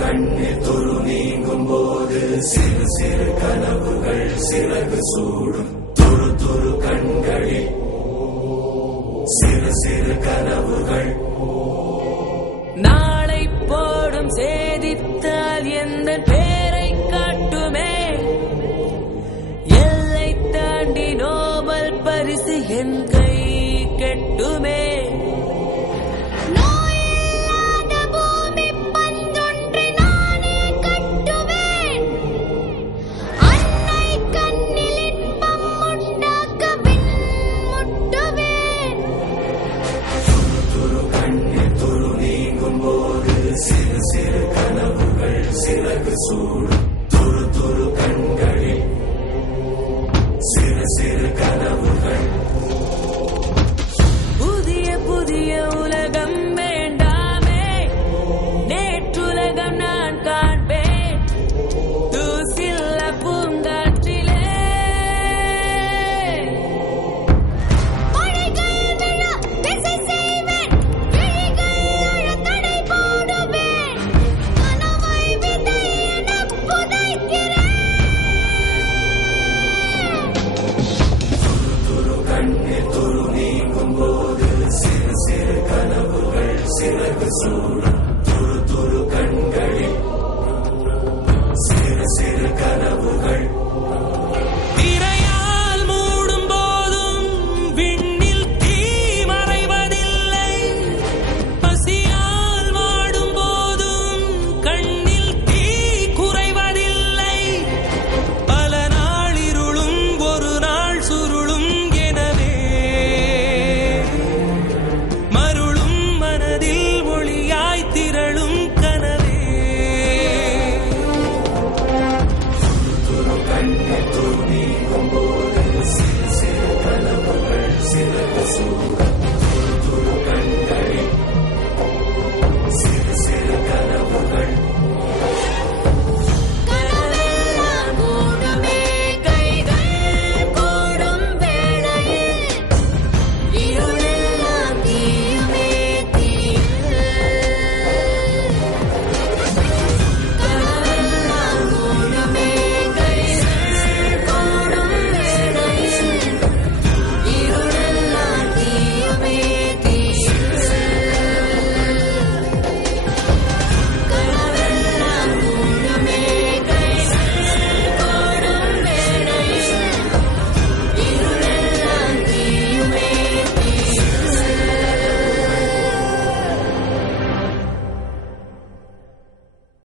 கண்ணீர் துரு நீங்கும் போது சிறு சிறு கனவுகள் சிறகு சூடும். துரு துரு கண்களில் சிறு சிறு கனவுகள். நாளை போடும் சேதித்தால் எந்த பேரை காட்டுமே, எல்லை தாண்டி நோபல் பரிசு என் கை கெட்டுமே. சிறு சிறு கனவுகள் சிறகு சூடும்.